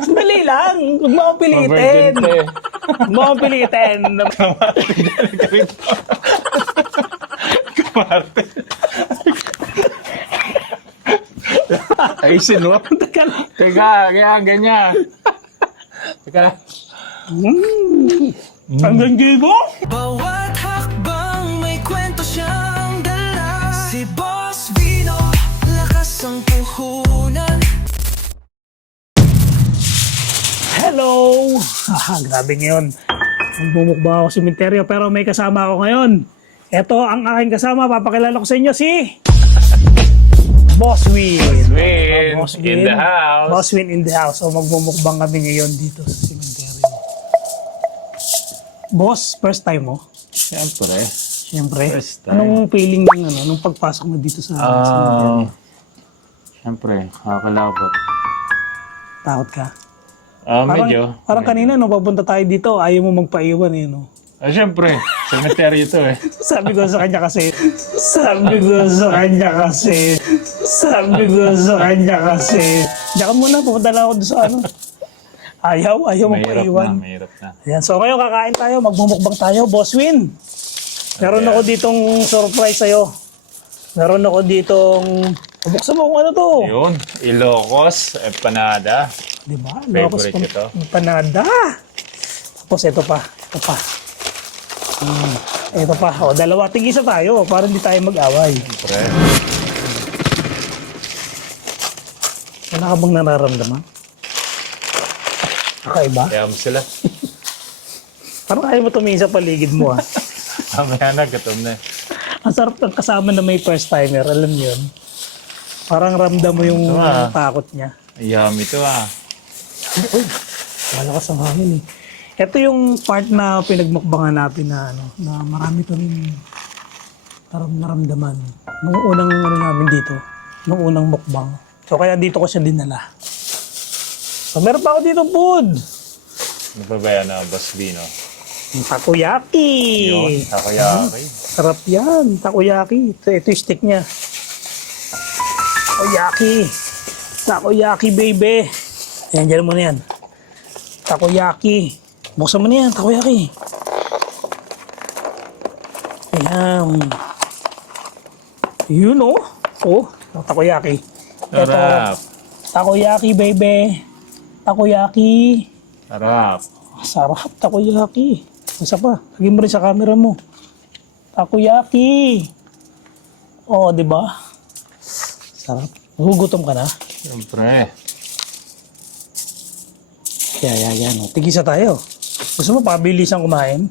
Sandali lang. Huwag mo akong pilitin. Huwag mo akong pilitin. Kamarte. Ay, sinuwa. Teka lang. Teka, kaya ganyan. Teka. Hanggang dito? Bawat hakbang may kwento siyang dala. Si Boss Vino, lakas ang puhunan. Hello! Grabe ngayon. Magmumukbang ako sa sementeryo pero may kasama ako ngayon. Ito ang aking kasama. Papakilala ko sa inyo si... Boss Win. Boss Win in the house. Boss Win in the house. So magmumukbang kami ngayon dito sa sementeryo. Boss, first time mo? Siyempre. Siyempre. First time. Anong feeling ng nung pagpasok mo dito sa sementeryo? Siyempre, nakakalabot. Takot ka? Medyo. Parang kanina nung papunta tayo dito, ayaw mo magpaiwan eh, no? Siyempre, cemetery ito eh. Sabi ko sa kanya kasi, diyan ka muna, pupunta lang ako doon sa ano. Ayaw magpaiwan. Mahirap na. Ayan, so ngayon kakain tayo, magmumukbang tayo, Boss Win. Meron ako ditong surprise sa'yo. Meron ako ditong, buksan mo kung ano to. Yun, Ilocos, empanada. Diba? Favorite ko to. Panada. Tapos ito pa. Ito pa. O, dalawa. Tig-isa tayo para hindi tayo mag-away. Siyempre. Wala ka bang nararamdaman? Kakaiba? Kaya mo sila. Parang ayaw mo tumingin sa paligid mo ah. Mamaya na, gutom na eh. Ang sarap ng kasama na may first timer. Alam niyo yun? Parang ramdam mo yung Ito, takot niya. Yummy to ah. Uy, malakas ang hangin eh. Ito yung part na pinagmukbangan natin na ano, na marami kami naramdaman. Nung unang ano namin dito, nung unang mukbang. So kaya dito ko siya dinala. So meron pa ako dito food. Ano ba ba yan, Boss Vino? Takoyaki. Yun, takoyaki. Sarap yan, takoyaki. Ito yung stick niya. Takoyaki. Takoyaki baby. Ayan, dyan mo na yan. Takoyaki. Buksan mo na yan, takoyaki. Ayan. Yun oh. Oh, takoyaki. Ito, Sarap. takoyaki baby. Takoyaki. Sarap. Sarap, takoyaki. Isa pa, lagyan mo rin sa camera mo. Takoyaki. Oh, di ba? Sarap. Gugutom ka na? Siyempre. Yan. Tigisa tayo. Gusto mo pabilisan kumain?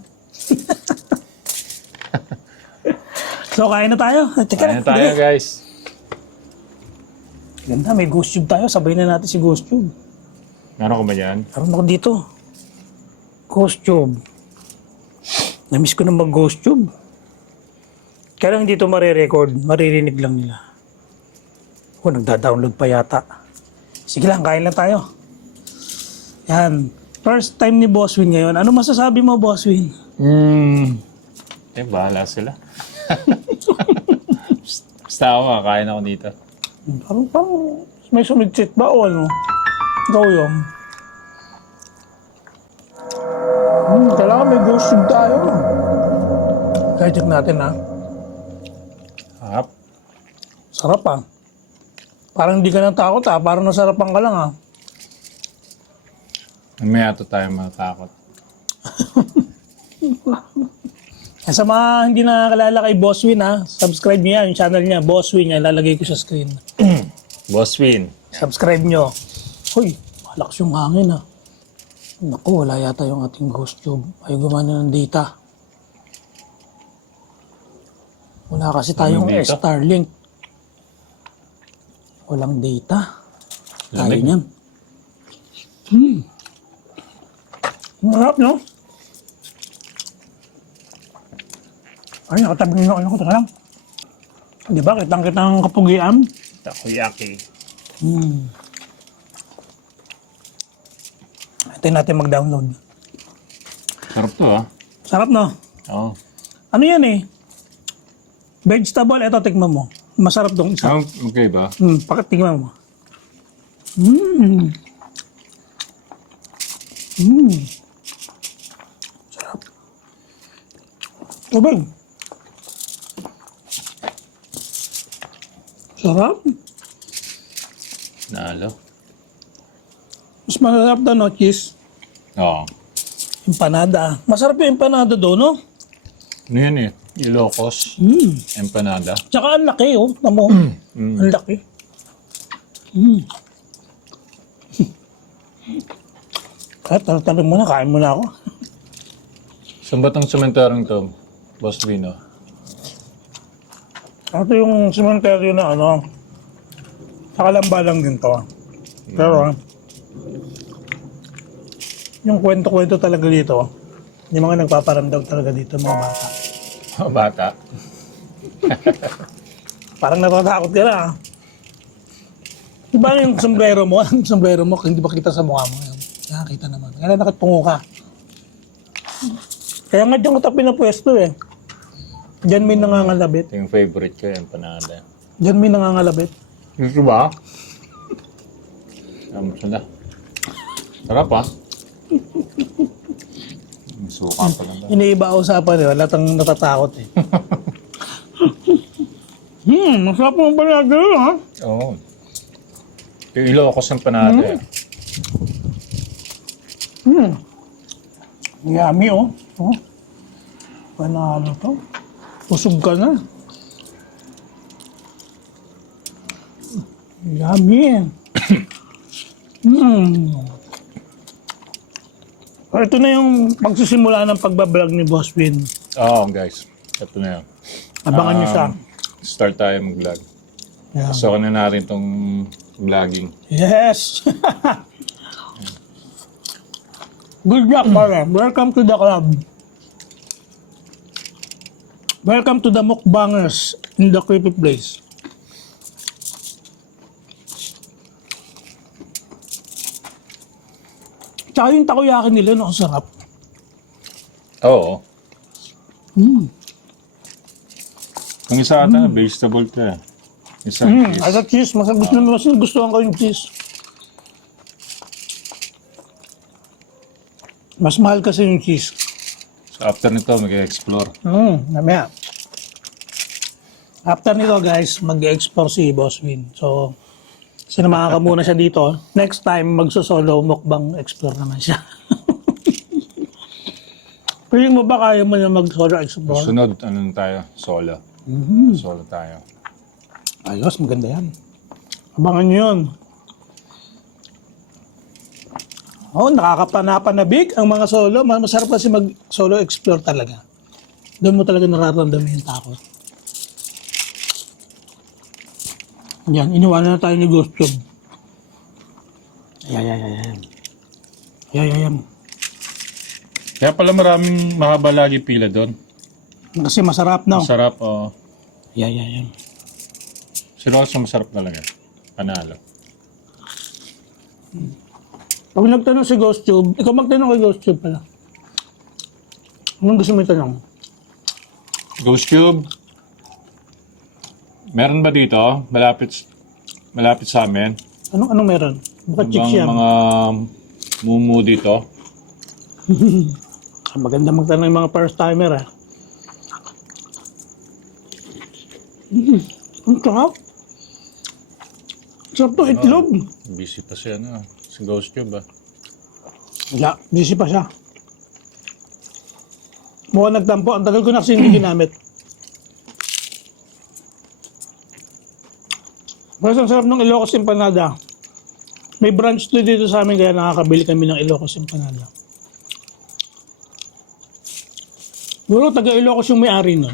So, kain na tayo. Teka Kain na tayo, guys. Ganda, may ghost tube tayo. Sabay na natin si ghost tube. Meron ko ba yan? Meron ako dito. Ghost tube. Namiss ko na mag-ghost tube. Kaya lang hindi ito marirecord. Maririnig lang nila. Oh, nagda-download pa yata. Sige lang, kain lang tayo. Yan. First time ni Boss Win ngayon. Ano masasabi mo, Boss Win? Bahala sila. Basta ako, kakain ako dito. Parang may sumigsit ba o ano? Ikaw yun. Kailangan may ghost tube tayo. Kaya check natin ha. Sarap. Sarap ah. Parang hindi ka natakot ah. Parang nasarapan ka lang ah. Mamaya ito tayo matakot. Sa mga hindi nakakalala kay Boss Win ha, subscribe niyo yan, yung channel niya, Boss Win, yan, lalagay ko sa screen. Boss Win. Subscribe niyo. Uy, malakas yung hangin ha. Naku, wala yata yung ating ghost tube. Ay gumana ng data. Wala kasi tayong data? Starlink. Walang data. Tayo Lamig. niyan. Marap, no? Ay, nakatabing na ako. Teka lang. Di ba? Kitang-kitang kapugian. Takoyaki. Hintayin natin mag-download. Sarap to ah. Sarap, no? Oo. Ano yan eh? Vegetable, eto, tikman mo. Masarap dong isa. Okay ba? Tingnan mo. Sarap. Tubig. Sarap. Nalo. Mas masarap daw, no? Cheese. Oo. Empanada. Masarap yung empanada doon, no? Ano yan eh? Ilocos. Empanada. Tsaka ang laki, oh. Tamo. Ang laki. Kahit tanong mo na, kain mo na ako. Saan ba itong sementerong to, Boss Vino? Ito yung cementerio na ano, sa Kalamba lang din to. Pero, yung kwento-kwento talaga dito, yung mga nagpaparamdam talaga dito, mga bata. Oh, bata. Parang natatakot ka na, ah. Diba yung sombrero mo? Ang sombrero mo, hindi ba kita sa mukha mo? Nakakita naman. Kaya nakitungo ka. Kaya nga dyan ko tayo pinapwesto eh. Diyan may nangangalabit. Ito yung favorite ko, empanada. Diyan may nangangalabit. Gusto ba? Sila. Sarap ah. May suka pa lang ba? Iniiba usapan eh. Wala tang natatakot eh. Masarap mo pala gano'n ha? Oo. Yung Ilocos empanada eh. Yummy oh. Oh. Panalo to. Pusog ka na. Yummy. Ito na yung pagsisimula ng pagbablog ni Boss Vin. Oo guys. Ito na yun. Abangan niyo siya. Start tayo mag-vlog. Yeah. So, na natin itong vlogging. Yes! Good luck, pare. Welcome to the club. Welcome to the mukbangers in the creepy place. Tsaka yung takoyaki nila, no, ang sarap. Oo. Ang isa ata, vegetable to eh. Isa cheese. Asa cheese, mas gustuhan ko yung cheese. Mas mahal kasi yung cheese. So, after nito, mag-explore. Namaya. After nito guys, mag-explore si Boss Vin. So, sinamahan ka muna siya dito. Next time, magso-solo mukbang explore naman siya. Piling mo ba kaya mo na mag-solo explore? Sunod, ano na tayo? Solo. Solo tayo. Ayos, maganda yan. Abangan nyo yun. Oh, nakakapanapanabig ang mga solo. Masarap kasi mag-solo explore talaga. Doon mo talaga nararamdaman yung takot. Yan, iniwanan na tayo ni Ghost Tube. Ayan. Kaya pala maraming mahaba lagi pila doon. Kasi masarap, no? Masarap, oo. Yan. Seryoso, masarap talaga. Panalo. Pag nagtanong si Ghost Tube, ikaw magtanong kay Ghost Tube pala. Anong gusto mo itanong? Ghost Cube. Meron ba dito? Malapit sa amin? Anong meron? Baka chicks yan. Mga mumu dito? Maganda magtanong yung mga first timer, ah. Ang sarap. Sarap to, itlog. Busy pa siya, ano? Si Ghost Cube, ah. Wala, busy pa siya. Mukhang nagtampo. Ang tagal ko na kasi hindi ginamit. Pero ang sarap ng Ilocos Empanada. May branch to dito sa amin kaya nakakabili kami ng Ilocos Empanada. Siguro taga Ilocos yung may-ari nun.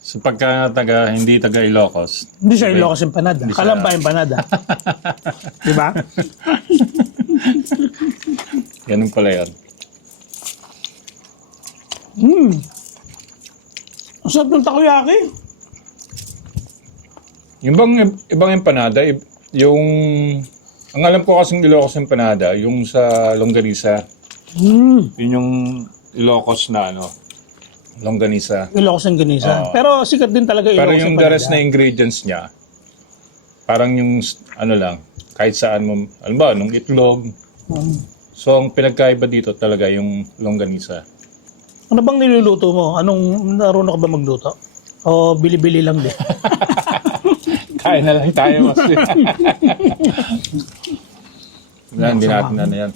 So pagka hindi taga Ilocos. Hindi siya Ilocos Empanada. Hindi siya- Kalamba Empanada. Diba? Ganun pala yun. Ang sarap ng takoyaki. Yung bang ibang empanada, yung... Ang alam ko kasing Ilocos empanada, yung sa longganisa. Yun yung Ilocos na ano, longganisa. Ilocos ang ganisa. Oo. Pero sikat din talaga Ilocos Pero yung the Empanada. rest na ingredients niya, parang yung ano lang, kahit saan mo, alam ba, nung itlog. So, ang pinagkaiba dito talaga yung longganisa. Ano bang niluluto mo? Anong naroon ka ba magluto? O bili-bili lang din? Kain na lang tayo, mas. Hindi natin ano yan.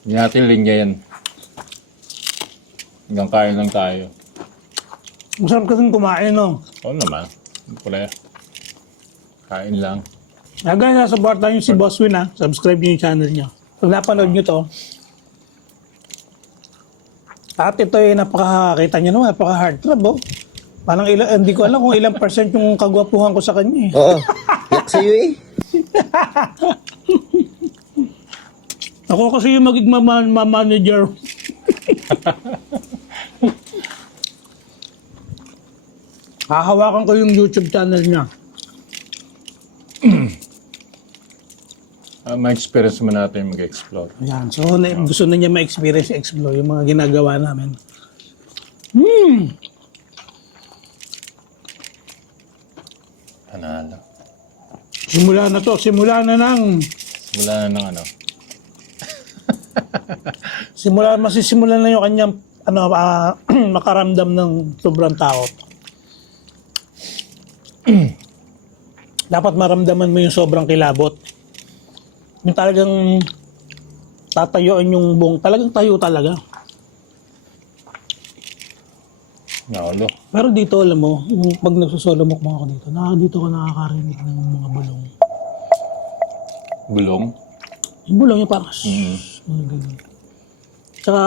Hindi natin linya yan. Hanggang kain lang tayo. Masarap kasing kumain, no? Oo naman. Pula. Kain lang. Guys, supportan nyo si Boss Win, ha? Subscribe nyo yung channel niya. Pag napanood nyo to, at ito ay napakakita nyo naman, napaka-hard trap, oh. Parang hindi ko alam kung ilang percent yung kagwapuhan ko sa kanya, eh. Oo. Yak sa'yo eh. Ako kasi yung magiging manager. Hahawakan ko yung YouTube channel niya. Ma-experience mo natin mag-explore. Yan. So, gusto na niya ma-experience, explore yung mga ginagawa namin. Panalo. Simula na to. Simula na Ng ano. masisimulan na yung kanyang makaramdam ng sobrang takot. Dapat maramdaman mo yung sobrang kilabot. Yung talagang tatayuan yung buong, talagang tayo talaga. Naulo. Pero dito, alam mo, yung pag nagsusolomok mo ako dito, dito ko nakakarinig ng mga bulong. Bulong. Yung bulong yung parang, mga ganun. Tsaka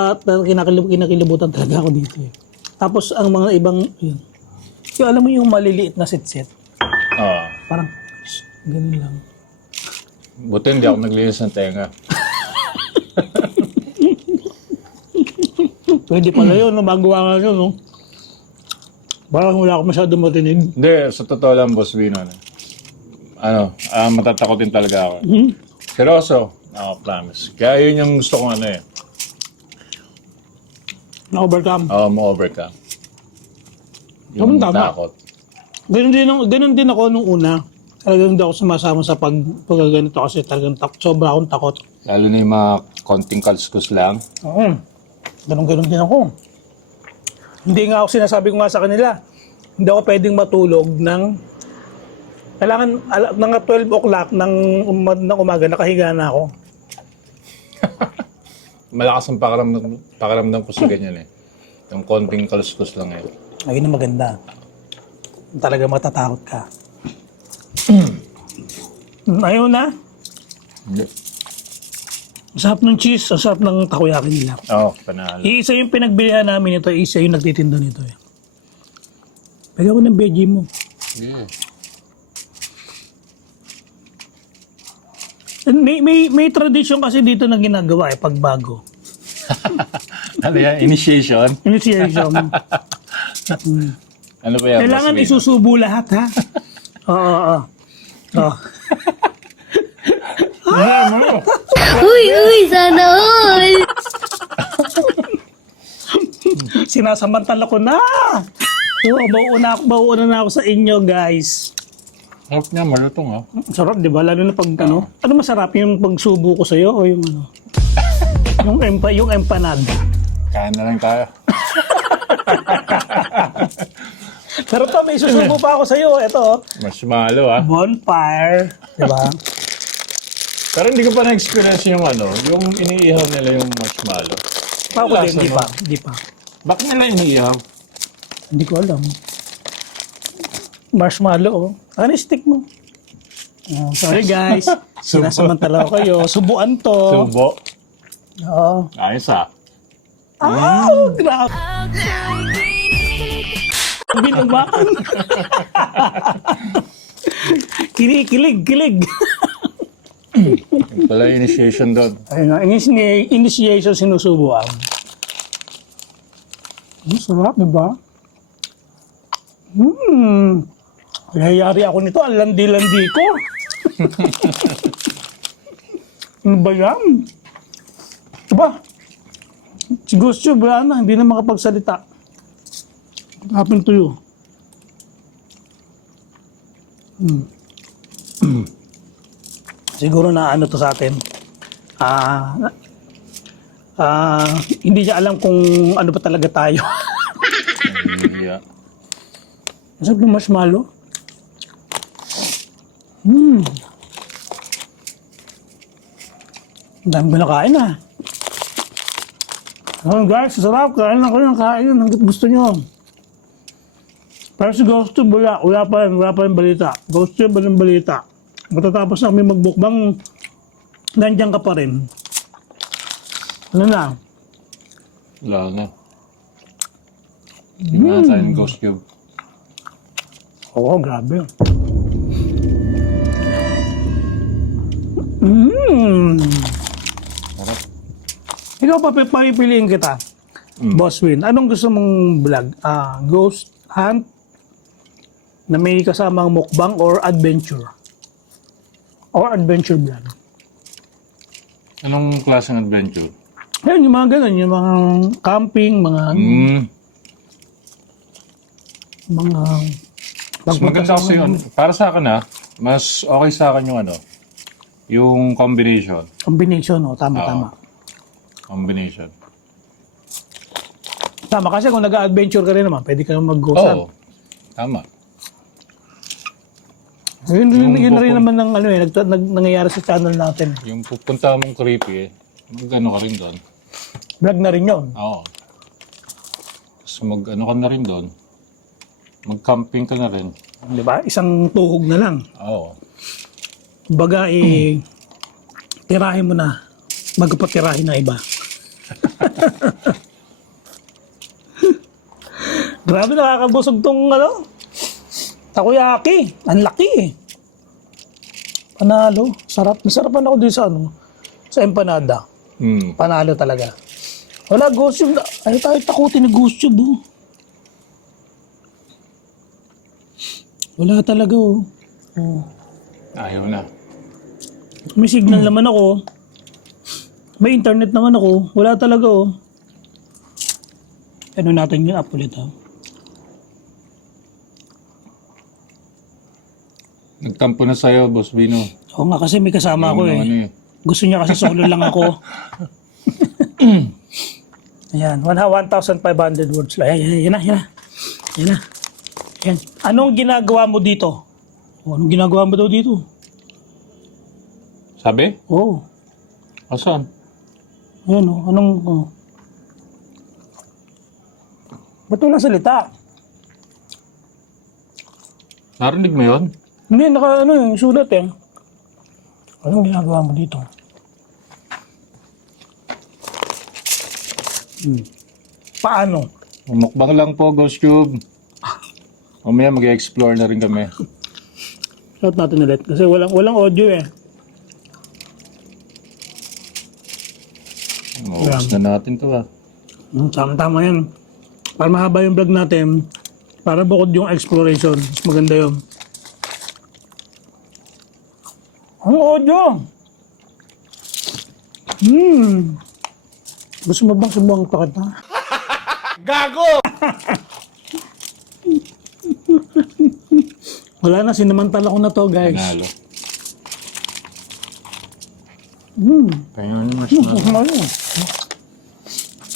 kinakilibutan talaga ako dito eh. Tapos ang mga ibang, yun. Yung alam mo yung maliliit na sit-sit, Ah. parang, ganun lang. Buti hindi ako naglinis ng tenga. Pwede pala yun, no? Magawa nga yun, no? Parang wala ako masyado matinig. Hindi, sa totoo lang, Boss Vino. Matatakotin talaga ako. Seryoso. Promise. Kaya yun yung gusto kong ano eh. Na-overcome. Ma-overcome. Yung Tama. takot. Ganun din ako nung una. Talagang hindi ako sumasama sa pagkaganito kasi talagang sobra akong takot. Lalo na yung mga konting kalskus lang. Oo. Ganun din ako. Hindi nga ako sinasabi ko nga sa kanila, hindi ako pwedeng matulog kailangan mga 12 o'clock ng umaga, nakahiga na ako. Malakas ang pakiramdam ko sa ganyan eh. Yung konting kalskus lang eh. Ayun ang maganda. Talaga matatakot ka. Ayaw na. Hindi. Ang sarap ng cheese, ang sarap ng takoyaki nila. Panalo. Iisa yung pinagbilihan namin ito, isa yung nagtitinda nito eh. Pwede ako ng veggie mo. Yeah. And may tradisyon kasi dito na ginagawa eh, pagbago. Ano yan? Initiation? Initiation. Ano ba yan? Kailangan Boss Vino? isusubo lahat ha. Oo. Uy, sana all! Sinasamantala ko na. Oo, mauuna na ako sa inyo guys. Sarap niya, malutong ha. Sarap, di ba? Lalo na pag ano. Ano masarap yung pagsubo ko sa'yo o yung ano? yung empanada. Kain na lang tayo. Pero to, may susubo pa ako sa'yo. Ito, Marshmallow ha. bonfire. Di ba? Pero hindi ko pa na-experience yung yung iniihaw nila yung marshmallow. Ako din, Lasa mo? hindi pa. Bakit nila iniihaw? Hindi ko alam. Marshmallow, oh. Ano stick mo? Oh, sorry guys. Sinasamantala ko kayo. Subuan to. Subo. Oo. Ayos ha. Grabe. Binabakan. Kilig. Yung pala yung initiation doon. Ayun nga, initiation sinusubuan. Sarap, di ba? Hayari ako nito, ang landi-landi ko. Ano ba yan? Diba? Si Gusto, wala na, hindi na makapagsalita. What happened to you? Siguro na ano to sa atin. Hindi niya alam kung ano pa talaga tayo. Yeah. Masarap ng marshmallow. Ang dami ba nakain ah. Oh, guys, sarap. Kain lang kayo ng kain. Hanggat gusto nyo. Pero si Ghost Tube, wala pa rin balita. Ghost Tube, walang balita. Matatapos na kami magbukbang, nandiyan ka pa rin. Ano na? Wala na. Hindi na tayo ng Ghost Cube. Oo, grabe. Sarap. Ikaw pa, papipiliin kita. Boss Win, anong gusto mong vlog? Ghost Hunt na may kasamang mukbang or adventure? Or adventure vlog? Anong klaseng adventure? Yan, yung mga ganun, yung mga camping, mga... Mas maganda kasi yun. Para sa akin mas okay sa akin yung yung combination. Combination, no? Tama. Combination. Tama, kasi kung nag-adventure ka rin naman, pwede ka mag-ghost hunt. Oo. Tama. Yun rin naman ng nangyayari sa channel natin. Yung pupunta mong creepy mag-ano ka rin doon. Vlog na rin yun. Oo. Tapos mag-ano ka na rin doon. Mag-camping ka na rin. Di ba? Isang tuhog na lang. Oo. Baga, tirahin mo na. Magpatirahin na iba. Grabe, nakakabusog tong takoyaki. Ang laki eh. Panalo. Sarap. Nasarapan ako dito sa empanada. Panalo talaga. Wala, Ghost Tube. Ano tayo takutin ni Ghost Tube, oh. Wala talaga, oh. Ayaw na. May signal naman ako. May internet naman ako. Wala talaga, oh. Ano natin yung app ulit, ha? Nagtampo na sa'yo, Boss Bino. Oo nga, kasi may kasama ako, eh. Gusto niya kasi solo lang ako. Ayan, 1,500 words lang. Yan na. Yan. Anong ginagawa mo dito? Anong ginagawa mo daw dito? Sabi? Oo. Asan? Ayan, oh. Ba't walang salita? Narinig mo yun? Hindi, yung sulat, eh. Anong ginagawa mo dito? Paano? Mukbang lang po, Ghost Cube. Mamaya mag-explore na rin kami. Shout natin ulit. Kasi walang audio, eh. Maubos na natin to, Tama-tama yan. Para mahaba yung vlog natin, para bukod yung exploration. Mas maganda yun. Ang audio! Gusto mo bang subuang pakita? Gago! Wala na, sinamantala ko na to, guys. Panalo. Kaya yung Marshmallow.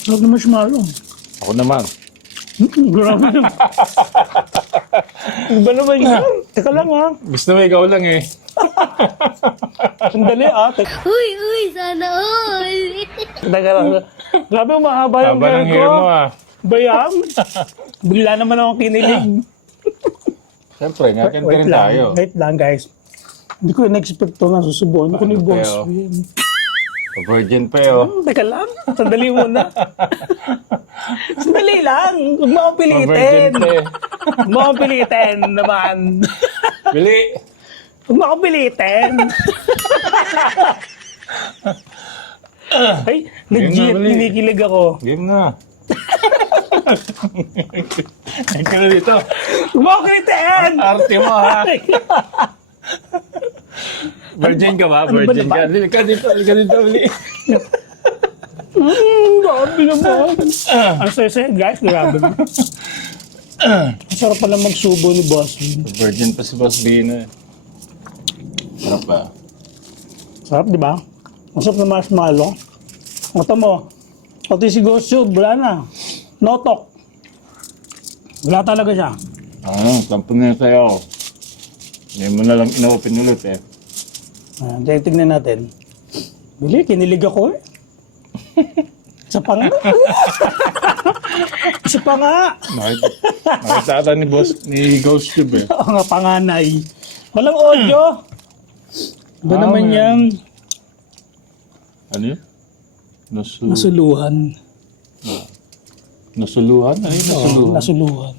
Sarap na marshmallow. Ako naman. Grabe yun. Iba naman yun. Teka lang, ha. Gusto mo ikaw lang eh. Sandali, ha. Uy, sana all. Teka lang. Grabe, mahaba yung Haba ng hair hair ko. mo Bayang. Bigla naman akong kinilig. Siyempre, ngayon ka rin tayo. Wait lang, guys. Hindi ko na-expect to na susubuan ako ni Paano Boss kayo? Win. Virgin pa eh, Teka lang. Sandali muna. Sandali lang. Huwag mo akong Virgin pilitin. pa eh. Huwag mo akong pilitin naman. Bili! Huwag mo akong pilitin. Ay, legit. Game na, bali. Kinikilig ako. Game na. Yan ka na dito. Huwag mo akong pilitin. Arte mo Virgin ka ba? Virgin ka. Dili ka dito. Bili. Grabe naman. Ang saya-saya, guys. Grabe. Masarap pala magsubo ni Boss Win. Virgin pa si Boss Bino eh. Sarap ba? Sarap, di ba? Masarap na marshmallow. Ito mo, pati si Ghost Tube, wala na. Notok. Wala talaga siya. Tampon na sa'yo. Hindi mo na lang ina-open ulit eh. Ayan, tignan natin. Bili, kinilig ako eh. Isa pa nga. Isa pa nga. Nakita ata ni Ghost Tube eh. Oo nga, panganay. Walang audio. Ba naman yan? Ano yun? Nasuluhan. Nasuluhan? Ano yung nasuluhan? Nasuluhan.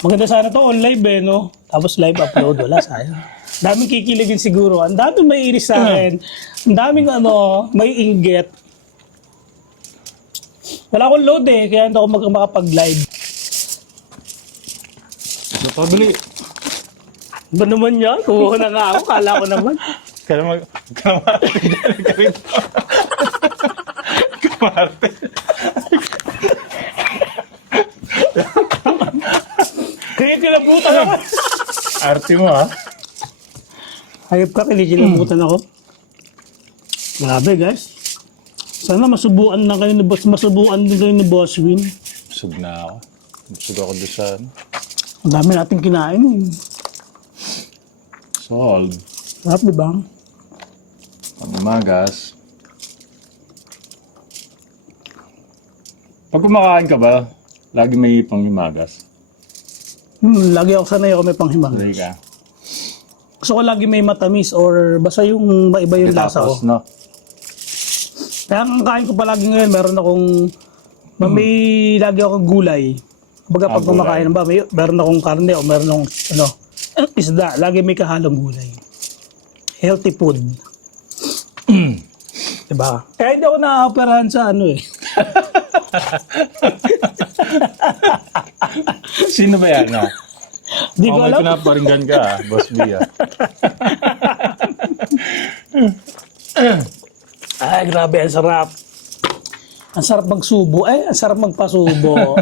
Maganda sana to on live eh, no? Tapos live upload, wala, sayang. Daming kikiligin siguro. Ang daming may iris sa akin. Ang daming may inggit. Wala akong load eh, kaya hindi ako makapag-live. Napabili. Ba naman yan? Kumuha na nga ako, kala ko naman. Kaya kamarte dyan ka rito. Kamarte. Kaya kilabutan ako. Arte mo ha? Hayop ka, kinikilabutan ako. Grabe guys. Sana masubuan na kayo ni Boss, masubuan din kayo ni Boss Win. Busog na ako. Busog ako doon sa Ang dami natin kinain eh. Solve. Sarap, di ba? Pag-umagas. Pag kumakain ka ba, lagi may pang-himagas? Lagi ako sanay ako may panghimagas. Hindi ka. Gusto ko lagi may matamis or basta yung maiba yung lasa ko. Tapos, no? Kaya ang kain ko palagi ngayon, meron akong, may lagi akong gulay. Baga pag kumakain ba, meron akong karne o meron akong, isda. Lagi may kahalong gulay. Healthy food. Diba? Kaya hindi ako na-operahan sa eh. Sino ba yan, no? Di ko May alam. pinaparinggan ka, Boss B, Ay, grabe, ang sarap. Ang sarap magsubo. Ang sarap magpasubo.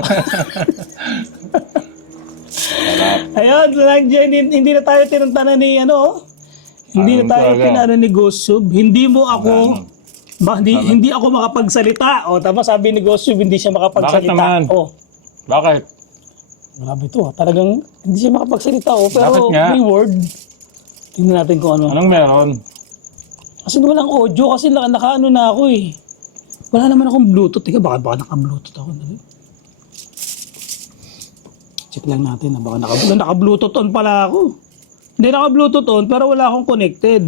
Ayun, hindi na tayo tinantanan ni hindi na tayo tinantanan ni Ghost Tube. Hindi mo ako, hindi ako makapagsalita. Tapos sabi ni Ghost Tube, hindi siya makapagsalita. Bakit naman? Bakit? Grabe to. Talagang hindi siya makapagsalita. Pero Bakit nga? may word. Tingnan natin kung ano. Anong meron? Kasi walang audio kasi naka-ano na ako eh. Wala naman akong Bluetooth. Teka, baka naka-Bluetooth ako. Check lang natin. Baka naka-Bluetooth on pala ako. Hindi naka-Bluetooth on pero wala akong connected.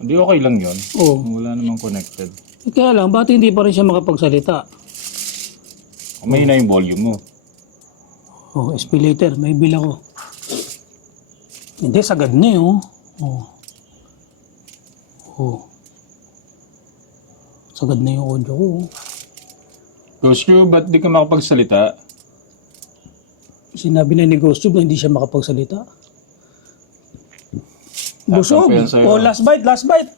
Hindi okay lang yun. Oo. Wala namang connected. Kaya lang, ba't hindi pa rin siya makapagsalita? May na yung volume mo. SP later, may bill ako. Hindi, sagad na eh. Sagad na yung audio ko. Ghost Tube, ba't di ka makapagsalita? Sinabi na ni Ghost Tube na hindi siya makapagsalita. Busog. Last bite.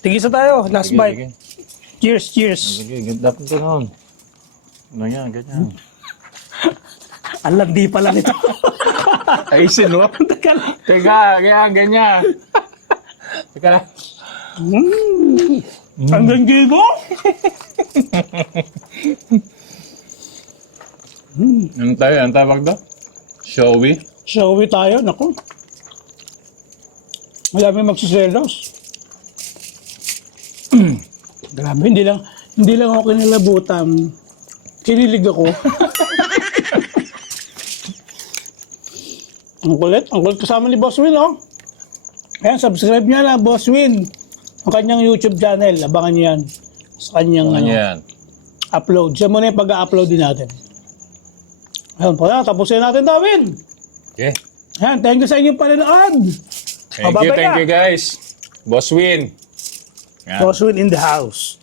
Tigisa tayo. Last bite. Sige. Cheers. Sige, dapat ko noon. Ano yan, ganyan. Ang landi pala nito. Ayusin mo. Teka, ganyan. Teka. Hanggang dito? Ano tawag daw? Showy? Showy tayo. Naku. Marami magsiselos. Grabe, hindi lang ako kinilabutan. Kinilig ako. Ang kulit kasama ni Boss Win, Ayan, subscribe niya na, Boss Win. Ang kanyang YouTube channel, abangan niyo yan. Sa kanyang Yan. upload. Siya muna yung pag-upload din natin. Ayun, pala, tapusin natin, Darwin. Okay. Ayan, thank you sa inyong panonood. Thank you guys. Boss Win. Yan. Boss Win in the house.